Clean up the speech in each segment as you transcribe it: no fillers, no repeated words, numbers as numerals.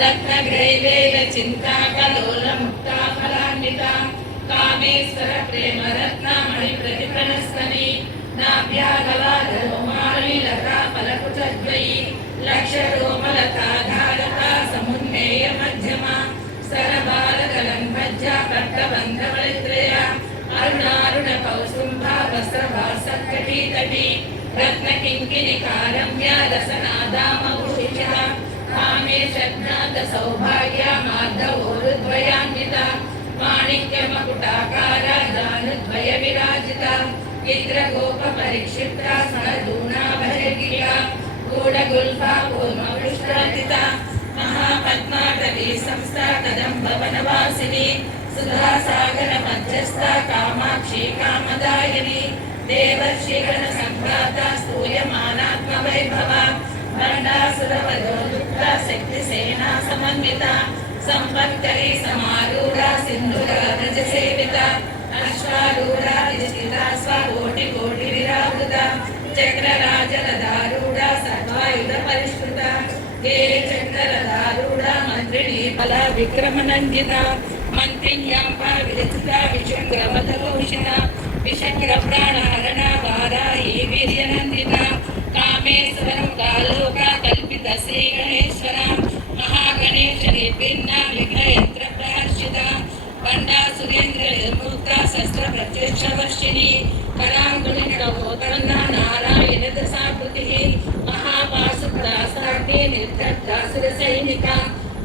रत्नग्रैवेव चिन्ताकलोलमुक्ताफलान्विता कामेश्वर प्रेमरत्नमणिप्रतिफलस्तनी नाभ्यागलाधरोमालिलता फलकुचद्वयी लक्षरोमलताधारता समुन्मेय मध्यमा सरबालकलम्भज्जा पट्टबन्धवलित्रया अरुणारुणकौसुम्भा वस्त्रभासत्कटीतटी रत्नकिङ्किणिकारम्या रसनादामभूषिता कामेशज्ञातसौभाग्या मार्धवोरुद्वयान्विता माणिक्यमकुटाकारा जानुद्वयविराजिता इन्द्रगोपपरिक्षिप्ता स्मरदूणाभयगिरिया गूढगुल्फा कूर्मपृष्ठार्थिता महापद्माटवी संस्था कदम्बवनवासिनी सुधासागर मध्यस्था कामाक्षी कामदायिनी देवर्षिगणसम्भ्राता स्तूयमानात्मवैभवा भण्डासुरवधोदुक्ता शक्तिसेना समन्विता संपत्करी समारूढा सिन्धुरव्रजसेविता अश्वारूढा विजिता स्वकोटिकोटिविरावृता चक्रराजरथारूढा सर्वायुधपरिष्कृता गेलिचक्ररथारूढा मन्त्रिणी फला विक्रमनन्दिता मन्त्रिण्याम्बा विरचिता विशङ्ग्रवधभूषिता विशङ्ग्रप्राणहरणा वाराही वीर्यनन्दिता कामेश्वरं कालोका कल्पिता श्रीगणेश्वरा महागणेशरी भिन्ना विघ्नयन्त्रप्रहर्षिता पण्डासुरेन्द्र निर्मुक्ता शस्त्रप्रत्यक्षवर्षिणी कराङ्गुलिकवोत्पन्ना नारायणदशाकृतिः महापाशुप्रासाग्ने निर्दग्धासुरसैनिका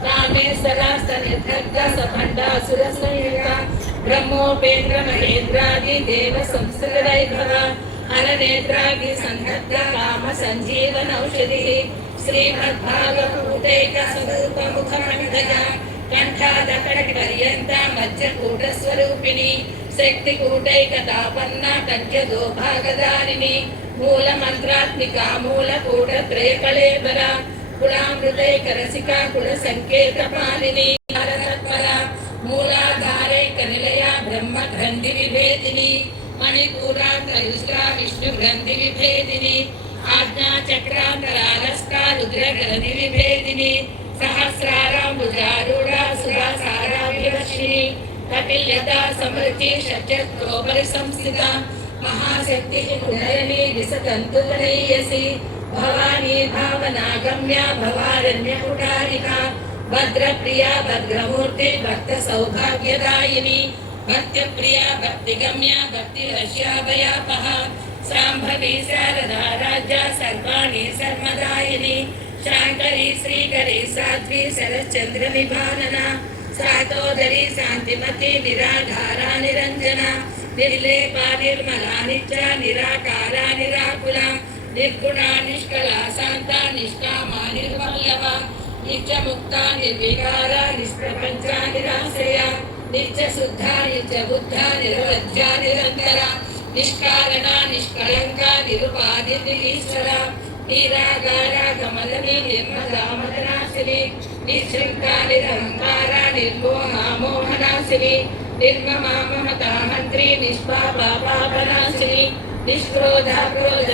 कामेश्वरास्तनिर्दग्धा सभण्डासुरसैनिका ब्रह्मोपेन्द्र महेन्द्रादि देव संस्कृतवैभवा अननेत्रादि सन्धत्ता काम सञ्जीवनौषधिः श्रीमद्भागवतैकस्वरूपमुखमण्डजा कंठादकटपर्यन्ता मज्जकूटस्वरूपिणी शक्तिकूटैकतापन्ना कज्जदोभागधारिणी मूलमन्त्रात्मिका मूलकूटत्रयकलेबरा कुलामृतैकरसिका कुलसङ्केतपालिनी भारतत्परा मूलाधारैकनिलया ब्रह्मग्रन्थिविभेदिनी मणिपूरान्तरुष्टा विष्णुग्रन्थिविभेदिनी आज्ञाचक्रान्तरालस्का रुद्रग्रन्थिविभेदिनी सहस्राराम्बुजारूढा सुरासाराभिवर्षिणी कपिल्यता समृद्धि षट्चक्रोपरिसंस्थिता महाशक्तिः कुण्डलिनी दिशतन्तुगणीयसी भवानी भावनागम्या भवारण्यकुटारिका भद्रप्रिया भद्रमूर्ति भक्तसौभाग्यदायिनी भक्तिप्रिया भक्तिगम्या भक्तिरस्याभयापहा शाम्भवी शारदा राज्या सर्वाणि सर्वदायिनी शाङ्करी श्रीकरी साध्वी शरच्चन्द्रविभानना सातोदरी शान्तिमती निराधारा निरञ्जना निर्लेपा निर्मला नित्या निराकारा निराकुला निर्गुणा निष्कला शान्ता निष्कामा निर्वल्लभा नित्यमुक्ता निर्विकारा निष्प्रपञ्चा निराश्रया नित्यशुद्धा नित्यबुद्धा निरवध्या निरन्तरा निष्कारणा निष्कलङ्का निरुपाधिर्निरीश्वरा निरागारा कमलनी निर्मला मदनाशिनी निश्चिन्ता निरहङ्कारा निर्मोहा मोहनाशिनी निर्ममा ममता मन्त्री निष्पापा पापनाशिनी निष्क्रोधा क्रोध